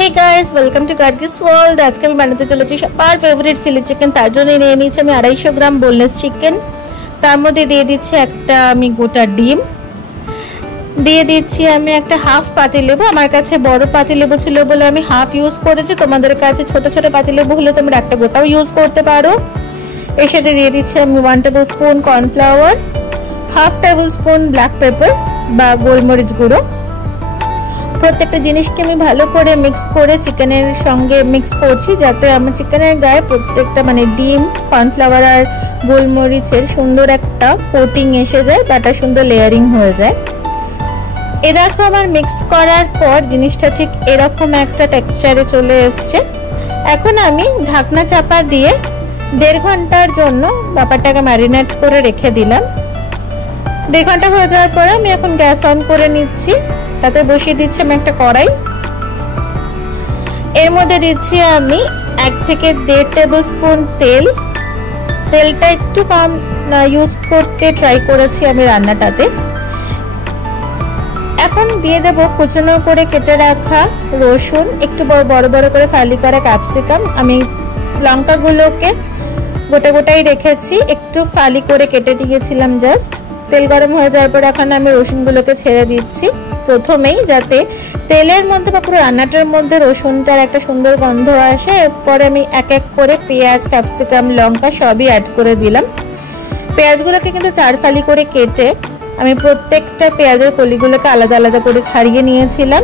Hey guys welcome to Gargi's world. आज के मैं बनाते चलेছি সবার ফেভারিট চিলি চিকেন। তার জন্য নিয়ে নিয়েছি আমি 250 গ্রাম বোনলেস চিকেন। তার মধ্যে দিয়ে দিচ্ছি একটা আমি গোটা ডিম, দিয়ে দিচ্ছি আমি একটা হাফ পাতিলেবু। আমার কাছে বড় পাতিলেবু ছিল বলে আমি হাফ ইউজ করেছি, তোমাদের কাছে ছোট ছোট পাতিলেবু হলে তোমরা একটা গোটাও ইউজ করতে পারো। এর সাথে দিয়ে দিচ্ছি আমি 1 tablespoon cornflour, half tablespoon black pepper বা গোলমরিচ গুঁড়ো। প্রত্যেকটা জিনিসকে আমি ভালো করে মিক্স করে চিকেনের সঙ্গে মিক্স করছি, যাতে আমার চিকেনের গায়ে প্রত্যেকটা মানে ডিম, কর্নফ্লাওয়ার আর গোলমরিচের সুন্দর একটা কোটিং এসে যায়, বাটা সুন্দর লেয়ারিং হয়ে যায়। এ দেখো আমার মিক্স করার পর জিনিসটা ঠিক এরকম একটা টেক্সচারে চলে এসছে। এখন আমি ঢাকনা চাপা দিয়ে 1.5 ঘন্টার জন্য ব্যাপারটাকে ম্যারিনেট করে রেখে দিলাম। 1.5 ঘন্টা হয়ে যাওয়ার পরে আমি এখন গ্যাস অন করে নিচ্ছি। তাতে বসিয়ে দিচ্ছি আমি একটা কড়াই। এর মধ্যে দিচ্ছি আমি 1 থেকে 1.5 টেবিলস্পুন তেল। তেলটা একটু কম ইউজ করতে ট্রাই করেছি আমি রান্নাটাতে। এখন দিয়ে দেব কুচনো করে কেটে রাখা রসুন, একটু বড় বড় করে ফালি করা ক্যাপসিকাম। আমি লঙ্কাগুলোকে গোটা গোটাই রেখেছি, একটু ফালি করে কেটে দিয়েছিলাম জাস্ট। তেল গরম হয়ে যাওয়ার পর এখন আমি রসুনগুলোকে ছেড়ে দিচ্ছি প্রথমেই, যাতে তেলের মধ্যে বা পুরো রান্নাটার মধ্যে রসুনটার একটা সুন্দর গন্ধ আসে। এরপরে আমি এক এক করে পেঁয়াজ, ক্যাপসিকাম, লঙ্কা সবই অ্যাড করে দিলাম। পেঁয়াজগুলোকে কিন্তু 4 ফালি করে কেটে আমি প্রত্যেকটা পেঁয়াজের কলিগুলোকে আলাদা আলাদা করে ছাড়িয়ে নিয়েছিলাম।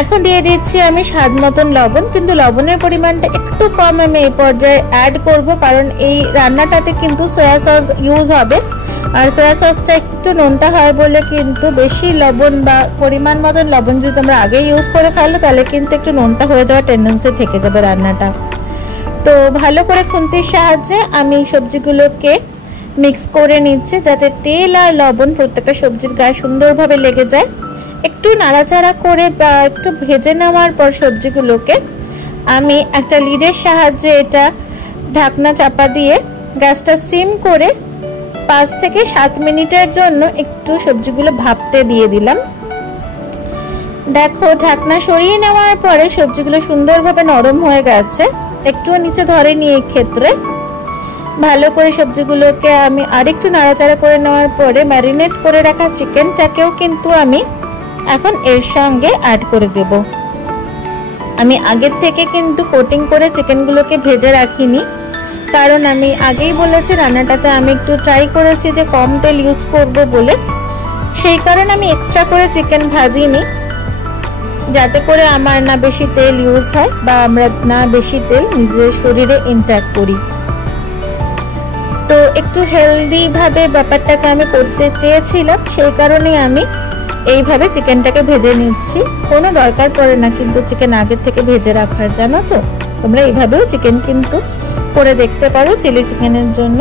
এখন দিয়ে দিচ্ছি আমি স্বাদ মতন লবণ, কিন্তু লবণের পরিমাণটা একটু কম আমি এই পর্যায়ে অ্যাড করব, কারণ এই রান্নাটাতে কিন্তু সয়া সস ইউজ হবে। আর সয়া সসটা একটু নোনতা হয় বলে কিন্তু বেশি লবণ বা পরিমাণ মতন লবণ যদি তোমরা আগে ইউজ করে ফেলো তাহলে কিন্তু একটু নোনতা হয়ে যাওয়ার টেন্ডেন্সি থেকে যাবে রান্নাটা। তো ভালো করে খুন্তির সাহায্যে আমি সবজিগুলোকে মিক্স করে নিচ্ছি, যাতে তেল আর লবণ প্রত্যেকটা সবজির গায়ে সুন্দরভাবে লেগে যায়। একটু নাড়াচাড়া করে বা একটু ভেজে নেওয়ার পর সবজিগুলোকে আমি একটা লিডের সাহায্যে এটা ঢাকনা চাপা দিয়ে গ্যাসটা সিম করে 5 থেকে 7 মিনিটের জন্য একটু সবজিগুলো ভাপতে দিয়ে দিলাম। দেখো ঢাকনা সরিয়ে নেওয়ার পরে সবজিগুলো সুন্দরভাবে নরম হয়ে গেছে, একটু নিচে ধরেনি। এই ক্ষেত্রে ভালো করে সবজিগুলোকে আমি আরেকটু নাড়াচাড়া করে নেওয়ার পরে ম্যারিনেট করে রাখা চিকেনটাকেও কিন্তু আমি এখন এর সঙ্গে অ্যাড করে দেব। আমি আগের থেকে কিন্তু কোটিং করে চিকেনগুলোকে ভেজে রাখিনি, কারণ আমি আগেই বলেছি রান্নাটাতে আমি একটু ট্রাই করেছি যে কম তেল ইউজ করব বলে, সেই কারণে আমি এক্সট্রা করে চিকেন ভাজিনি, যাতে করে আমার না বেশি তেল ইউজ হয় বা আমরা না বেশি তেল নিজের শরীরে ইনটেক করি। তো একটু হেলদি ভাবে ব্যাপারটাকে আমি করতে চেয়েছিলাম, সেই কারণে আমি এইভাবে চিকেনটাকে ভেজে নিচ্ছি। কোনো দরকার পড়ে না কিন্তু চিকেন আগের থেকে ভেজে রাখার, জানো তো। তোমরা এইভাবেও চিকেন কিন্তু করে দেখতে পারো চিলি চিকেনের জন্য।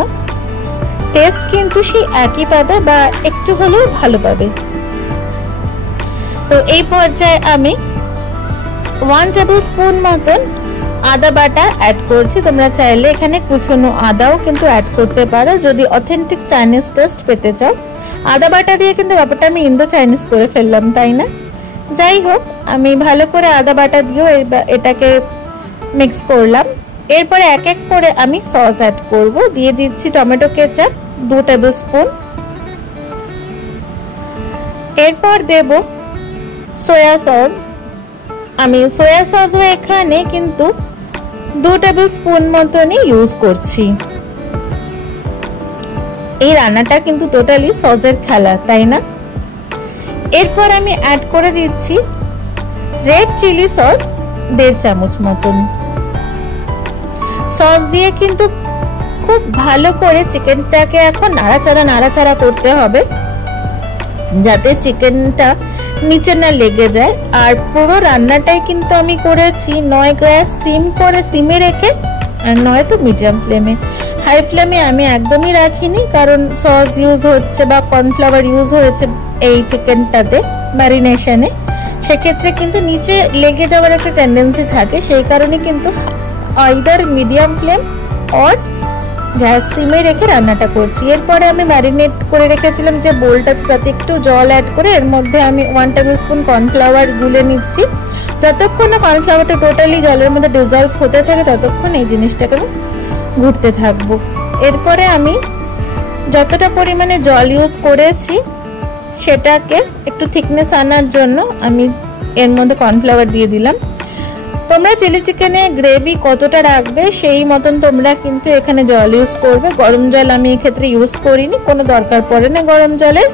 টেস্ট কিন্তু সেই একই পাবে বা একটু হলেও ভালো পাবে। তো এই পর্যায়ে আমি 1 টেবিলস্পুন মতন আদা বাটা অ্যাড করছি। তোমরা চাইলে এখানে কুচনো আদাও কিন্তু অ্যাড করতে পারো যদি অথেন্টিক চাইনিজ টেস্ট পেতে চাও। আদা বাটা দিয়ে কিন্তু ব্যাপারটা আমি ইন্দো চাইনিজ করে ফেললাম, তাই না? যাই হোক, আমি ভালো করে আদা বাটা দিয়েও এটাকে মিক্স করলাম। এরপরে এক এক করে আমি সস অ্যাড করব। দিয়ে দিচ্ছি টমেটো কেচাপ 2 টেবিলস্পুন। এরপর দেব সয়া সস। আমি সয়া সসও এখানে কিন্তু 2 টেবিলস্পুন মতনই ইউজ করছি। এই রান্নাটা কিন্তু টোটালি সসের খেলা, তাই না? এরপর আমি অ্যাড করে দিচ্ছি রেড চিলি সস 1.5 চামচ মতন। সস দিয়ে কিন্তু খুব ভালো করে চিকেনটাকে এখন নাড়াচাড়া করতে হবে, যাতে চিকেনটা নিচে না লেগে যায়। আর পুরো রান্নাটাই কিন্তু আমি করেছি নয় গ্যাস সিমে রেখে, আর নয় তো মিডিয়াম ফ্লেমে। হাই ফ্লেমে আমি একদমই রাখিনি, কারণ সস ইউজ হচ্ছে বা কর্নফ্লাওয়ার ইউজ হয়েছে এই চিকেনটাতে ম্যারিনেশনে, সেক্ষেত্রে কিন্তু নিচে লেগে যাওয়ার একটা টেন্ডেন্সি থাকে। সেই কারণে কিন্তু either medium flame or gas সিমে রেখে রান্নাটা করছি। এরপরে আমি ম্যারিনেট করে রেখেছিলাম যে বোলটা, তাতে একটু জল অ্যাড করে এর মধ্যে আমি 1 টেবিলস্পুন কর্নফ্লাওয়ার গুলে নিচ্ছি। যতক্ষণ না কর্নফ্লাওয়ারটা টোটালি জলের মধ্যে ডিজলভ হতে থাকে ততক্ষণ এই জিনিসটাকে আমি ঘুরতে থাকবো। এরপরে আমি যতটা পরিমাণে জল ইউজ করেছি সেটাকে একটু থিকনেস আনার জন্য আমি এর মধ্যে কর্নফ্লাওয়ার দিয়ে দিলাম। তোমরা চিলি চিকেনে গ্রেভি কতটা রাখবে সেই মতন তোমরা কিন্তু এখানে জল ইউজ করবে। গরম জল আমি এক্ষেত্রে ইউজ করিনি, কোনো দরকার পড়ে না গরম জলের,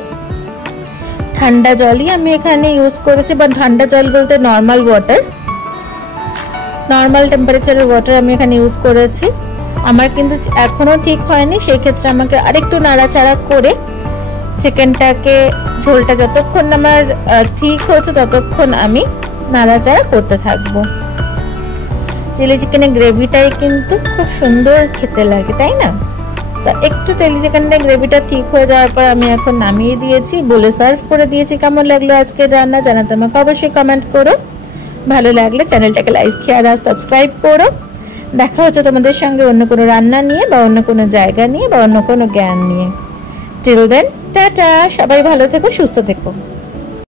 ঠান্ডা জলই আমি এখানে ইউজ করেছি। বা ঠান্ডা জল বলতে নর্মাল ওয়াটার, নর্মাল টেম্পারেচারের ওয়াটার আমি এখানে ইউজ করেছি। আমার কিন্তু এখনো ঠিক হয়নি, সেই ক্ষেত্রে আমাকে আরেকটু নাড়াচাড়া করে চিকেনটাকে, ঝোলটা যতক্ষণ আমার ঠিক হচ্ছে ততক্ষণ আমি নাড়াচাড়া করতে থাকবো। চিলি চিকেনের গ্রেভিটাই কিন্তু খুব সুন্দর খেতে লাগে, তাই না? তো একটু চিলি চিকেনের গ্রেভিটা ঠিক হয়ে যাওয়ার পর আমি এখন নামিয়ে দিয়েছি, বলে সার্ভ করে দিয়েছি। কেমন লাগলো আজকের রান্না জানাতে আমাকে অবশ্যই কমেন্ট করো। ভালো লাগলে চ্যানেলটাকে লাইক, শেয়ার আর সাবস্ক্রাইব করো। দেখা হচ্ছে তোমাদের সঙ্গে অন্য কোনো রান্না নিয়ে বা অন্য কোনো জায়গা নিয়ে বা অন্য কোনো জ্ঞান নিয়ে। টিল দেন টাটা, সবাই ভালো থেকো, সুস্থ থেকো।